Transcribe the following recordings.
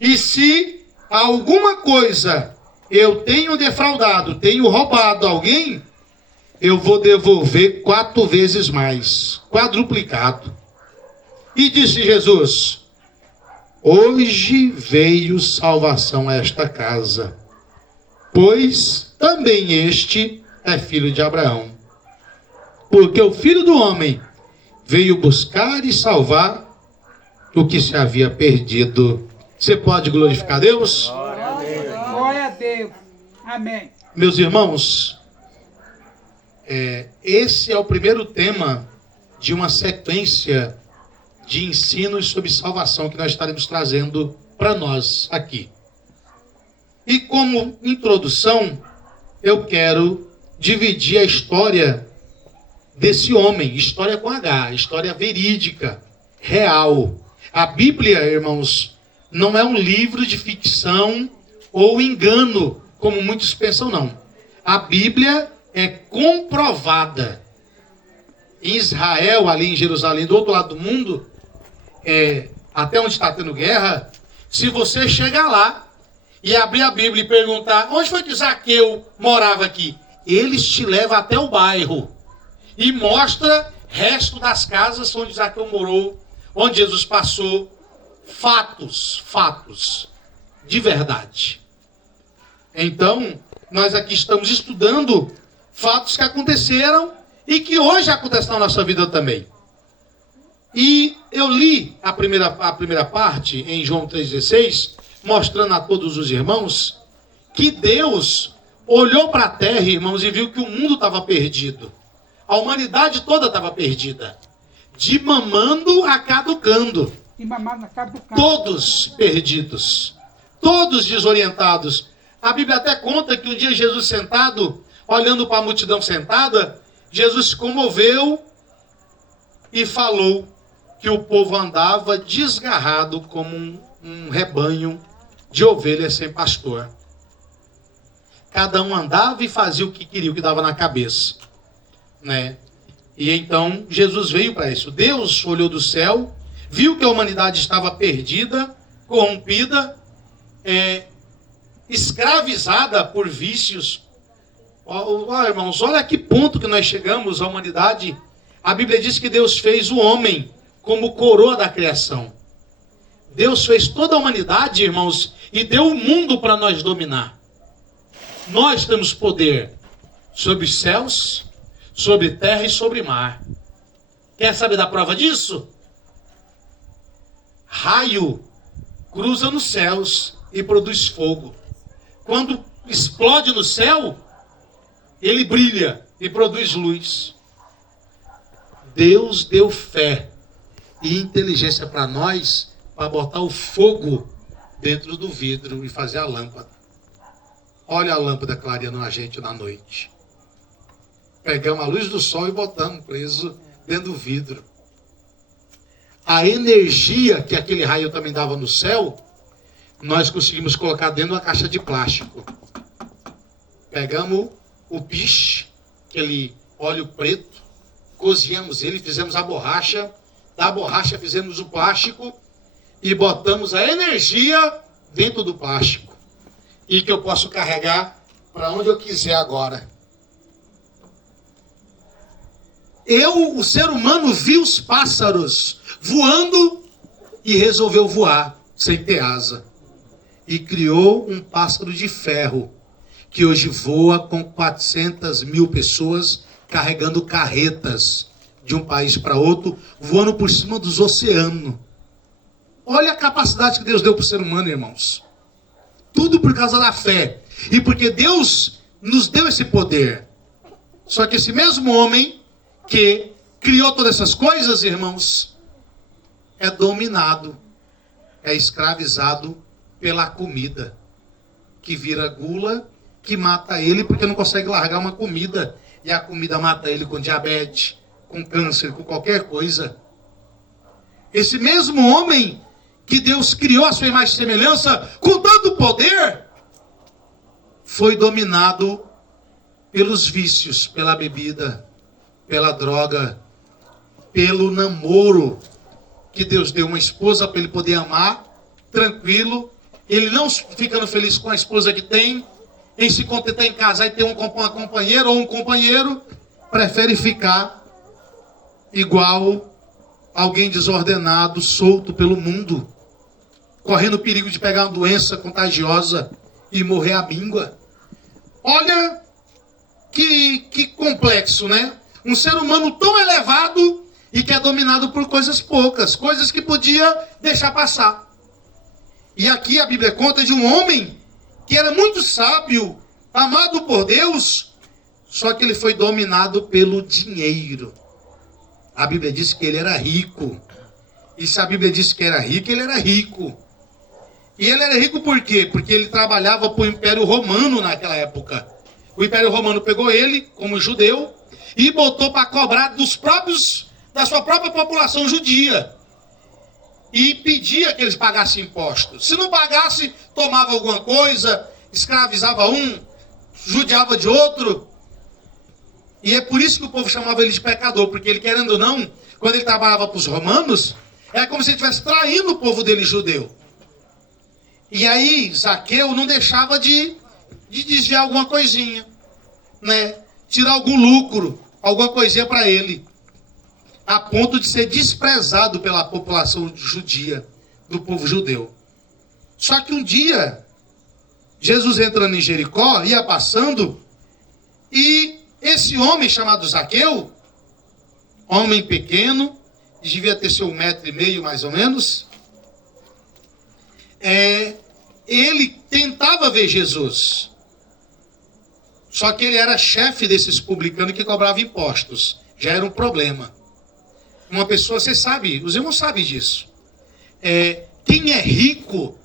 E se alguma coisa eu tenho defraudado, tenho roubado alguém, eu vou devolver 4 vezes mais, quadruplicado. E disse Jesus: hoje veio salvação a esta casa, pois também este é filho de Abraão. Porque o Filho do Homem veio buscar e salvar o que se havia perdido. Você pode glorificar a Deus? Glória a Deus. Amém. Meus irmãos, esse é o primeiro tema de uma sequência de ensinos sobre salvação que nós estaremos trazendo para nós aqui. E como introdução, eu quero dividir a história desse homem, história com H, história verídica, real. A Bíblia, irmãos, não é um livro de ficção ou engano, como muitos pensam, não. A Bíblia é comprovada. Em Israel, ali em Jerusalém, do outro lado do mundo, até onde está tendo guerra, se você chegar lá e abrir a Bíblia e perguntar onde foi que Zaqueu morava aqui, eles te levam até o bairro e mostra resto das casas onde Zaqueu morou, onde Jesus passou. Fatos de verdade. Então, nós aqui estamos estudando fatos que aconteceram e que hoje acontecem na nossa vida também. E eu li a primeira parte em João 3,16, mostrando a todos os irmãos que Deus olhou para a terra, irmãos, e viu que o mundo estava perdido. A humanidade toda estava perdida. De mamando a caducando. Todos perdidos. Todos desorientados. A Bíblia até conta que um dia Jesus sentado, olhando para a multidão sentada, Jesus se comoveu e falou que o povo andava desgarrado como um rebanho de ovelhas sem pastor. Cada um andava e fazia o que queria, o que dava na cabeça, né? E então Jesus veio para isso. Deus olhou do céu, viu que a humanidade estava perdida, corrompida, escravizada por vícios. Irmãos, olha a que ponto que nós chegamos, a humanidade. A Bíblia diz que Deus fez o homem como coroa da criação. Deus fez toda a humanidade, irmãos, e deu o mundo para nós dominar. Nós temos poder sobre os céus, sobre terra e sobre mar. Quer saber da prova disso? Raio cruza nos céus e produz fogo. Quando explode no céu, ele brilha e produz luz. Deus deu fé e inteligência para nós, para botar o fogo dentro do vidro e fazer a lâmpada. Olha a lâmpada clareando a gente na noite. Pegamos a luz do sol e botamos preso dentro do vidro. A energia que aquele raio também dava no céu, nós conseguimos colocar dentro de uma caixa de plástico. Pegamos o piche, aquele óleo preto, cozinhamos ele, fizemos a borracha, da borracha fizemos o plástico e botamos a energia dentro do plástico. E que eu posso carregar para onde eu quiser agora. O ser humano, viu os pássaros voando e resolveu voar sem ter asa. E criou um pássaro de ferro, que hoje voa com 400 mil pessoas carregando carretas de um país para outro, voando por cima dos oceanos. Olha a capacidade que Deus deu para o ser humano, irmãos. Tudo por causa da fé. E porque Deus nos deu esse poder. Só que esse mesmo homem que criou todas essas coisas, irmãos, é dominado, é escravizado pela comida, que vira gula, que mata ele porque não consegue largar uma comida. E a comida mata ele com diabetes, com câncer, com qualquer coisa. Esse mesmo homem que Deus criou a sua imagem e semelhança, com tanto poder, foi dominado pelos vícios, pela bebida, pela droga, pelo namoro, que Deus deu uma esposa para ele poder amar, tranquilo, ele não ficando feliz com a esposa que tem, em se contentar em casar e ter uma companheira ou um companheiro, prefere ficar igual alguém desordenado, solto pelo mundo, correndo o perigo de pegar uma doença contagiosa e morrer à míngua. Olha que complexo, né? Um ser humano tão elevado e que é dominado por coisas poucas, coisas que podia deixar passar. E aqui a Bíblia conta de um homem que era muito sábio, amado por Deus, só que ele foi dominado pelo dinheiro. A Bíblia diz que ele era rico. E se a Bíblia diz que era rico, ele era rico. E ele era rico por quê? Porque ele trabalhava para o Império Romano naquela época. O Império Romano pegou ele, como judeu, e botou para cobrar da sua própria população judia. E pedia que eles pagassem impostos. Se não pagasse, tomava alguma coisa, escravizava um, judiava de outro. E é por isso que o povo chamava ele de pecador, porque ele, querendo ou não, quando ele trabalhava para os romanos, é como se ele estivesse traindo o povo dele judeu. E aí, Zaqueu não deixava de desviar alguma coisinha, né? Tirar algum lucro, alguma coisinha para ele, a ponto de ser desprezado pela população judia, do povo judeu. Só que um dia, Jesus entrando em Jericó, ia passando, e esse homem chamado Zaqueu, homem pequeno, devia ter seu 1,5 metro mais ou menos, ele tentava ver Jesus. Só que ele era chefe desses publicanos que cobravam impostos. Já era um problema. Uma pessoa, você sabe, os irmãos sabem disso. Quem é rico,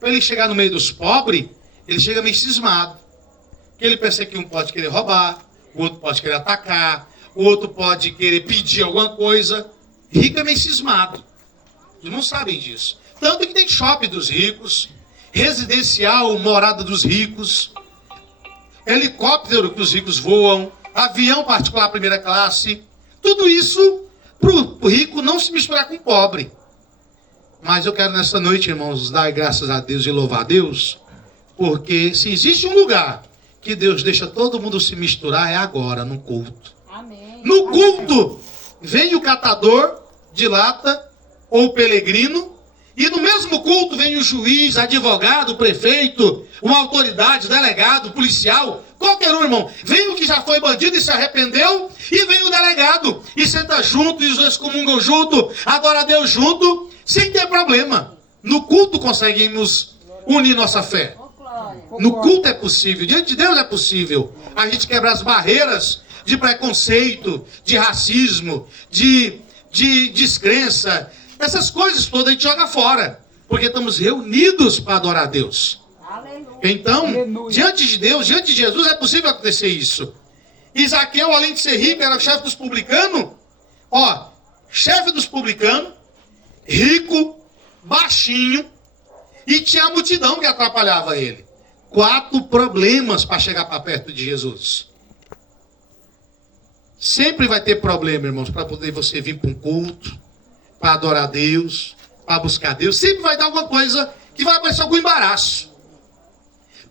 para ele chegar no meio dos pobres, ele chega meio cismado. Porque ele pensa que um pode querer roubar, o outro pode querer atacar, o outro pode querer pedir alguma coisa. Rico é meio cismado. Os irmãos sabem disso. Tanto que tem shopping dos ricos, residencial, morada dos ricos, helicóptero que os ricos voam, avião particular primeira classe. Tudo isso para o rico não se misturar com o pobre. Mas eu quero nessa noite, irmãos, dar graças a Deus e louvar a Deus, porque se existe um lugar que Deus deixa todo mundo se misturar, é agora, no culto. Amém. No culto, vem o catador de lata ou o peregrino, e no mesmo culto vem o juiz, advogado, prefeito, uma autoridade, delegado, policial, qualquer um, irmão. Vem o que já foi bandido e se arrependeu, e vem o delegado, e senta junto, e os dois comungam junto, adora a Deus junto, sem ter problema. No culto conseguimos unir nossa fé. No culto é possível, diante de Deus é possível a gente quebrar as barreiras de preconceito, de racismo, de descrença. Essas coisas todas a gente joga fora, porque estamos reunidos para adorar a Deus. Aleluia. Então, Aleluia. diante de Deus, diante de Jesus, é possível acontecer isso. E Zaqueu, além de ser rico, era chefe dos publicanos. Chefe dos publicanos, rico, baixinho, e tinha a multidão que atrapalhava ele. 4 problemas para chegar para perto de Jesus. Sempre vai ter problema, irmãos, para poder você vir para um culto, para adorar a Deus, para buscar Deus. Sempre vai dar alguma coisa que vai aparecer algum embaraço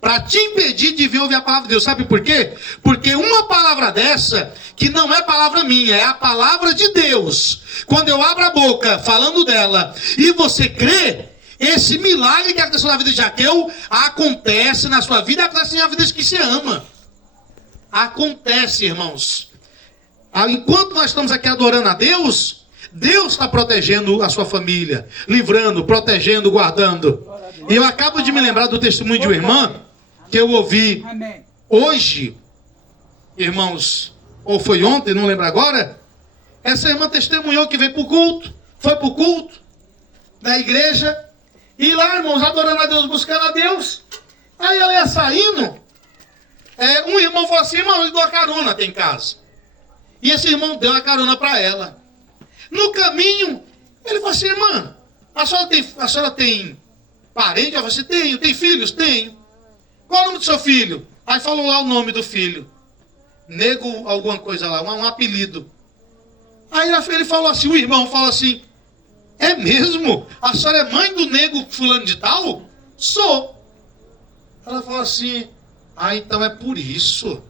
para te impedir de vir ouvir a palavra de Deus. Sabe por quê? Porque uma palavra dessa, que não é palavra minha, é a palavra de Deus, quando eu abro a boca falando dela e você crê, esse milagre que aconteceu na vida de Zaqueu acontece na sua vida, acontece na vida de quem você ama. Acontece, irmãos. Enquanto nós estamos aqui adorando a Deus, Deus está protegendo a sua família, livrando, protegendo, guardando. E eu acabo de me lembrar do testemunho de uma irmã que eu ouvi Amém. hoje, irmãos, ou foi ontem, não lembro agora. Essa irmã testemunhou que veio para o culto, foi para o culto da igreja, e lá, irmãos, adorando a Deus, buscando a Deus. Aí ela ia saindo, um irmão falou assim: irmão, eu dou a carona até em casa. E esse irmão deu a carona para ela. No caminho, ele falou assim: irmã, a senhora tem parente? Ela falou assim: tenho. Tem filhos? Tenho. Qual é o nome do seu filho? Aí falou lá o nome do filho. Nego alguma coisa lá, um apelido. Aí ele falou assim, o irmão falou assim: é mesmo? A senhora é mãe do nego fulano de tal? Sou. Ela falou assim, então é por isso.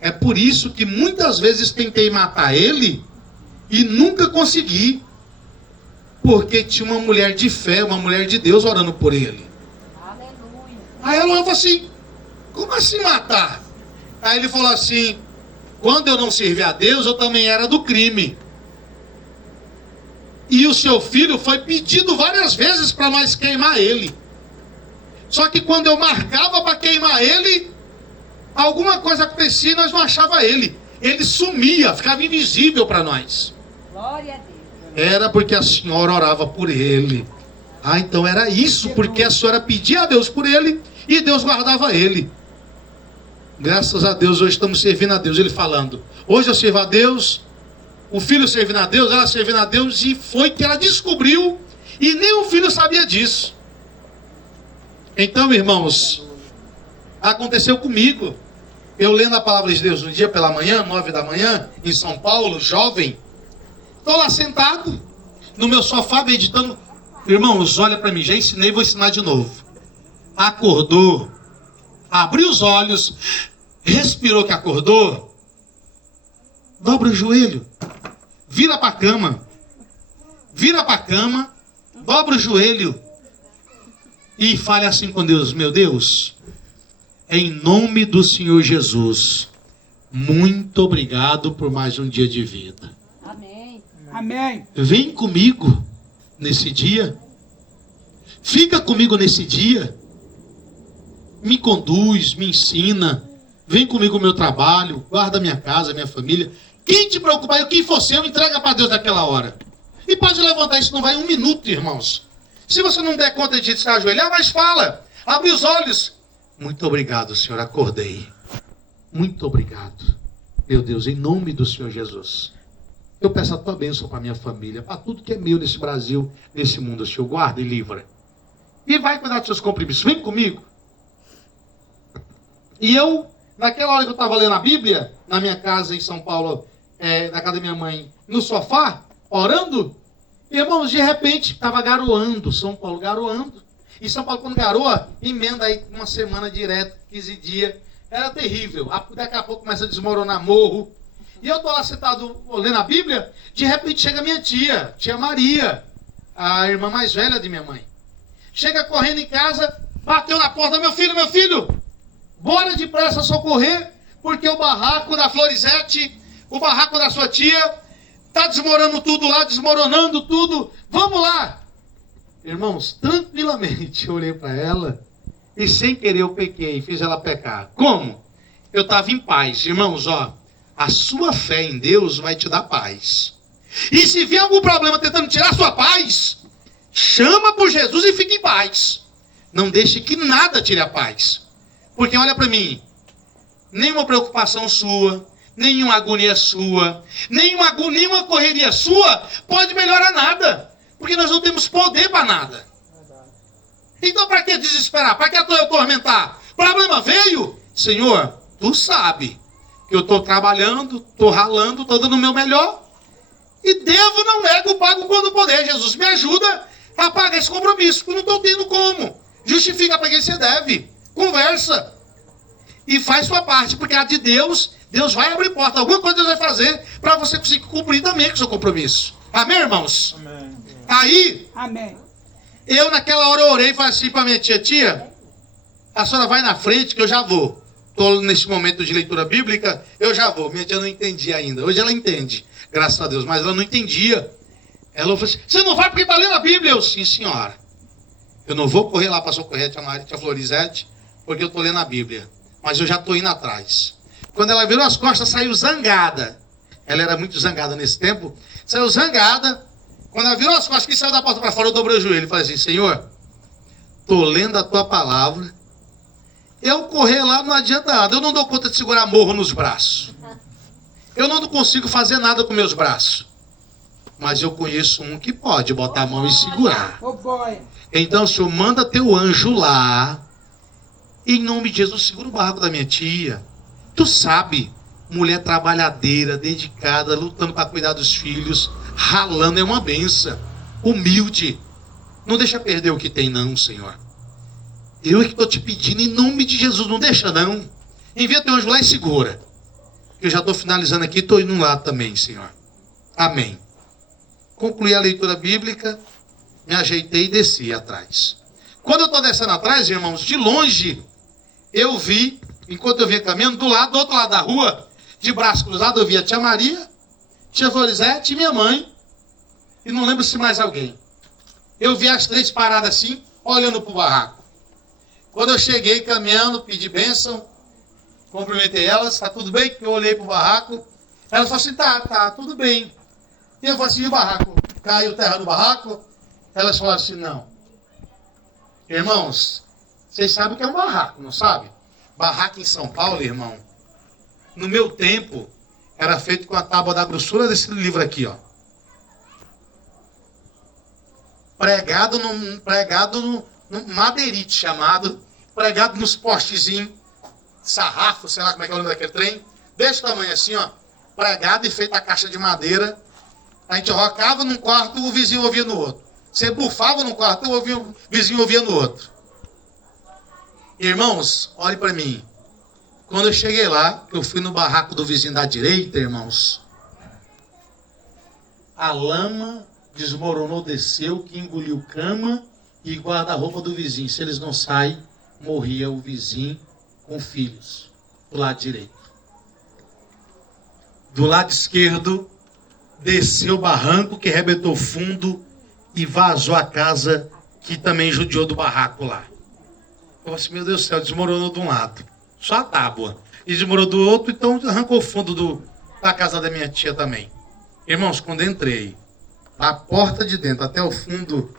É por isso que muitas vezes tentei matar ele e nunca consegui. Porque tinha uma mulher de fé, uma mulher de Deus orando por ele. Aleluia. Aí ela falou assim, como assim matar? Aí ele falou assim, quando eu não servia a Deus, eu também era do crime. E o seu filho foi pedido várias vezes para nós queimar ele. Só que quando eu marcava para queimar ele, alguma coisa acontecia e nós não achava ele. Ele sumia, ficava invisível para nós. Glória a Deus. Era porque a senhora orava por ele. Então era isso, porque a senhora pedia a Deus por ele e Deus guardava ele. Graças a Deus, hoje estamos servindo a Deus. Ele falando, hoje eu sirvo a Deus, o filho servindo a Deus, ela servindo a Deus, e foi que ela descobriu, e nem o filho sabia disso. Então, irmãos, aconteceu comigo. Eu lendo a palavra de Deus um dia pela manhã, 9 da manhã, em São Paulo, jovem. Estou lá sentado, no meu sofá, meditando. Irmãos, olha para mim, já ensinei, vou ensinar de novo. Acordou, abriu os olhos, respirou que acordou, dobra o joelho, vira para a cama, dobra o joelho e fale assim com Deus, meu Deus, em nome do Senhor Jesus, muito obrigado por mais um dia de vida. Amém. Amém. Vem comigo nesse dia, fica comigo nesse dia, me conduz, me ensina, vem comigo no meu trabalho, guarda minha casa, minha família. Quem te preocupar, e quem for seu, entrega para Deus naquela hora. E pode levantar, isso não vai 1 minuto, irmãos. Se você não der conta de se ajoelhar, mas fala, abre os olhos. Muito obrigado, Senhor, acordei. Muito obrigado. Meu Deus, em nome do Senhor Jesus. Eu peço a tua bênção para minha família, para tudo que é meu nesse Brasil, nesse mundo, Senhor, guarda e livra. E vai cuidar dos seus compromissos, vem comigo. E eu, naquela hora que eu estava lendo a Bíblia, na minha casa em São Paulo, na casa da minha mãe, no sofá, orando, irmãos, de repente, estava garoando, São Paulo garoando. E São Paulo, quando garoa, emenda aí uma semana direto, 15 dias. Era terrível. Daqui a pouco começa a desmoronar morro. E eu estou lá sentado lendo a Bíblia, de repente chega minha tia Maria, a irmã mais velha de minha mãe. Chega correndo em casa, bateu na porta, meu filho, bora depressa socorrer, porque o barraco da Florizete, o barraco da sua tia, está desmoronando tudo lá, desmoronando tudo, vamos lá. Irmãos, tranquilamente eu olhei para ela e sem querer eu pequei, fiz ela pecar. Como? Eu estava em paz. Irmãos, a sua fé em Deus vai te dar paz. E se vier algum problema tentando tirar a sua paz, chama por Jesus e fique em paz. Não deixe que nada tire a paz. Porque olha para mim, nenhuma preocupação sua, nenhuma agonia sua, nenhuma correria sua pode melhorar nada. Porque nós não temos poder para nada. Então para que desesperar? Para que atormentar? Problema veio? Senhor, tu sabe que eu estou trabalhando, estou ralando, estou dando o meu melhor. E devo, não nego, pago quando puder. Jesus, me ajuda a pagar esse compromisso, porque eu não estou tendo como. Justifica para quem você deve. Conversa. E faz sua parte, porque a de Deus, Deus vai abrir porta. Alguma coisa Deus vai fazer para você conseguir cumprir também com o seu compromisso. Amém, irmãos? Amém. Aí, Amém. eu naquela hora eu orei e falei assim para minha tia, a senhora vai na frente que eu já vou. Estou nesse momento de leitura bíblica, eu já vou. Minha tia não entendia ainda. Hoje ela entende, graças a Deus, mas ela não entendia. Ela falou assim, você não vai porque está lendo a Bíblia? Eu, sim, senhora. Eu não vou correr lá para socorrer a tia Maria, a tia Florizete, porque eu estou lendo a Bíblia. Mas eu já estou indo atrás. Quando ela virou as costas, saiu zangada. Ela era muito zangada nesse tempo. Saiu zangada. Quando ela virou as costas, que saiu da porta para fora, eu dobrei o joelho e falei assim, Senhor, estou lendo a tua palavra. Eu correr lá não adianta nada. Eu não dou conta de segurar morro nos braços. Eu não consigo fazer nada com meus braços. Mas eu conheço um que pode botar a mão e segurar. Oh, boy. Então, Senhor, manda teu anjo lá. Em nome de Jesus, segura o barraco da minha tia. Tu sabe, mulher trabalhadeira, dedicada, lutando para cuidar dos filhos, ralando, é uma benção. Humilde. Não deixa perder o que tem não, Senhor. Eu é que estou te pedindo, em nome de Jesus, não deixa não. Envia teu anjo lá e segura. Eu já estou finalizando aqui, estou indo lá também, Senhor. Amém. Concluí a leitura bíblica, me ajeitei e desci atrás. Quando eu estou descendo atrás, irmãos, de longe, eu vi, enquanto eu vinha caminhando, do outro lado da rua, de braço cruzado, eu vi a tia Maria, tia Florizete e minha mãe, e não lembro se mais alguém. Eu vi as três paradas assim, olhando para o barraco. Quando eu cheguei caminhando, pedi bênção, cumprimentei elas, tá tudo bem? Eu olhei para o barraco, elas falaram assim, tá, tudo bem. E eu falei assim, e o barraco? Caiu terra do barraco? Elas falaram assim, não. Irmãos, vocês sabem o que é um barraco, não sabe? Barraco em São Paulo, irmão, no meu tempo, era feito com a tábua da grossura desse livro aqui, ó. Pregado no madeirite chamado, pregado nos postezinhos, sarrafo, sei lá como é que é o nome daquele trem, desse tamanho assim, ó, pregado e feito a caixa de madeira. A gente rocava num quarto, o vizinho ouvia no outro. Você bufava num quarto, o vizinho ouvia no outro. Irmãos, olhe para mim. Quando eu cheguei lá, eu fui no barraco do vizinho da direita, irmãos. A lama desmoronou, desceu, que engoliu cama e guarda-roupa do vizinho. Se eles não saem, morria o vizinho com filhos. Do lado direito. Do lado esquerdo, desceu o barranco que arrebentou fundo e vazou a casa que também judiou do barraco lá. Eu falei assim, meu Deus do céu, desmoronou de um lado. Só a tábua. E desmoronou do outro, então arrancou o fundo da casa da minha tia também. Irmãos, quando entrei, a porta de dentro até o fundo,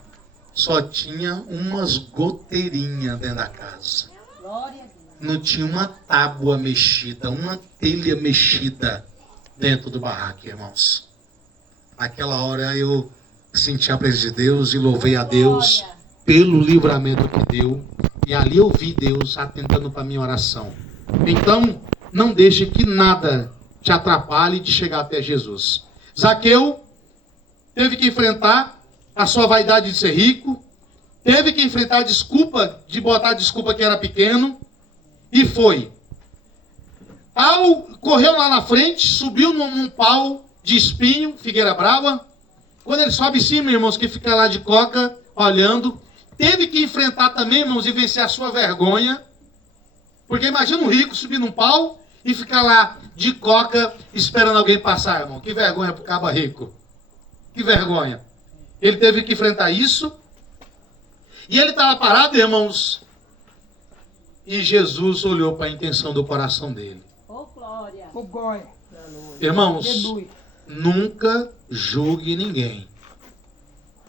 só tinha umas goteirinhas dentro da casa. Glória a Deus. Não tinha uma tábua mexida, uma telha mexida dentro do barraco, irmãos. Naquela hora eu senti a presença de Deus e louvei a Deus pelo livramento que deu. E ali eu vi Deus atentando para a minha oração. Então, não deixe que nada te atrapalhe de chegar até Jesus. Zaqueu teve que enfrentar a sua vaidade de ser rico, teve que enfrentar a desculpa, de botar a desculpa que era pequeno, e foi. Correu lá na frente, subiu num pau de espinho, figueira brava. Quando ele sobe em cima, irmãos, que fica lá de coca, olhando, teve que enfrentar também, irmãos, e vencer a sua vergonha. Porque imagina um rico subir num pau e ficar lá de coca esperando alguém passar, irmão. Que vergonha pro caba rico. Que vergonha. Ele teve que enfrentar isso. E ele estava parado, irmãos. E Jesus olhou para a intenção do coração dele. Oh, glória. Oh, glória. Irmãos, Aleluia. nunca julgue ninguém.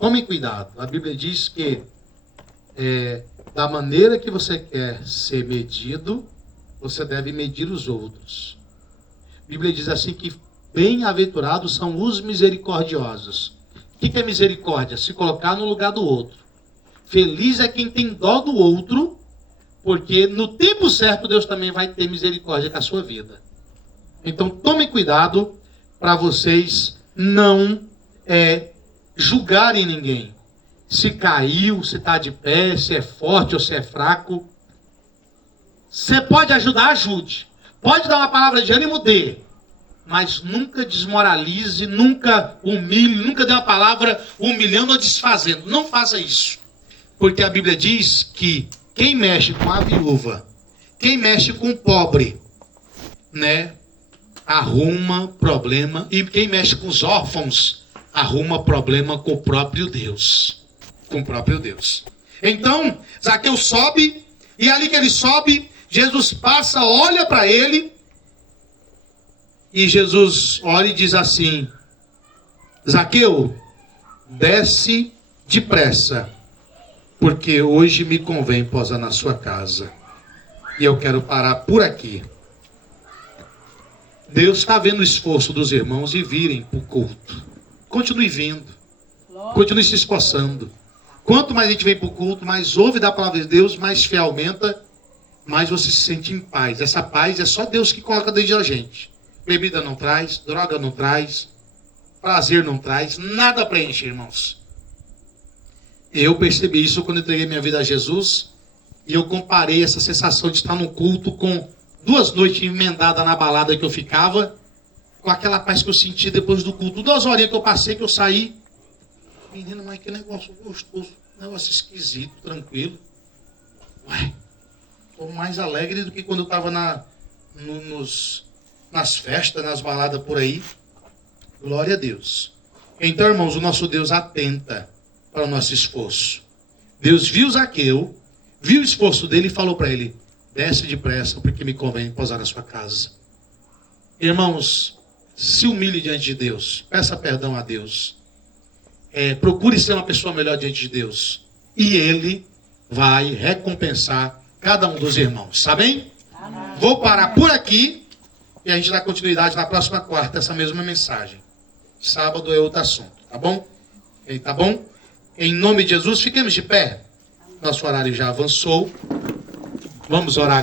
Tome cuidado. A Bíblia diz que da maneira que você quer ser medido, você deve medir os outros. A Bíblia diz assim que bem-aventurados são os misericordiosos. O que é misericórdia? Se colocar no lugar do outro. Feliz é quem tem dó do outro, porque no tempo certo Deus também vai ter misericórdia com a sua vida. Então tome cuidado para vocês não julgarem ninguém. Se caiu, se está de pé, se é forte ou se é fraco. Você pode ajudar, ajude. Pode dar uma palavra de ânimo, dê. Mas nunca desmoralize, nunca humilhe, nunca dê uma palavra humilhando ou desfazendo. Não faça isso. Porque a Bíblia diz que quem mexe com a viúva, quem mexe com o pobre, arruma problema. E quem mexe com os órfãos, arruma problema com o próprio Deus. Com o próprio Deus. Então, Zaqueu sobe, e ali que ele sobe, Jesus passa, olha para ele, e Jesus olha e diz assim: Zaqueu, desce depressa, porque hoje me convém posar na sua casa. E eu quero parar por aqui. Deus está vendo o esforço dos irmãos e virem para o culto. Continue vindo. Continue se esforçando. Quanto mais a gente vem para o culto, mais ouve da palavra de Deus, mais fé aumenta, mais você se sente em paz. Essa paz é só Deus que coloca dentro da gente. Bebida não traz, droga não traz, prazer não traz, nada preenche, irmãos. Eu percebi isso quando entreguei minha vida a Jesus. E eu comparei essa sensação de estar no culto com 2 noites emendadas na balada que eu ficava, com aquela paz que eu senti depois do culto. 2 horinhas que eu passei, que eu saí. Menino, mas que negócio gostoso, negócio esquisito, tranquilo. Ué, estou mais alegre do que quando eu estava nas festas, nas baladas por aí. Glória a Deus. Então, irmãos, o nosso Deus atenta para o nosso esforço. Deus viu Zaqueu, viu o esforço dele e falou para ele: desce depressa, porque me convém pousar na sua casa. Irmãos, se humilhe diante de Deus, peça perdão a Deus. Procure ser uma pessoa melhor diante de Deus. E Ele vai recompensar cada um dos irmãos. Amém? Amém. Vou parar por aqui e a gente dá continuidade na próxima quarta, essa mesma mensagem. Sábado é outro assunto, tá bom? Tá bom? Em nome de Jesus, fiquemos de pé. Nosso horário já avançou. Vamos orar.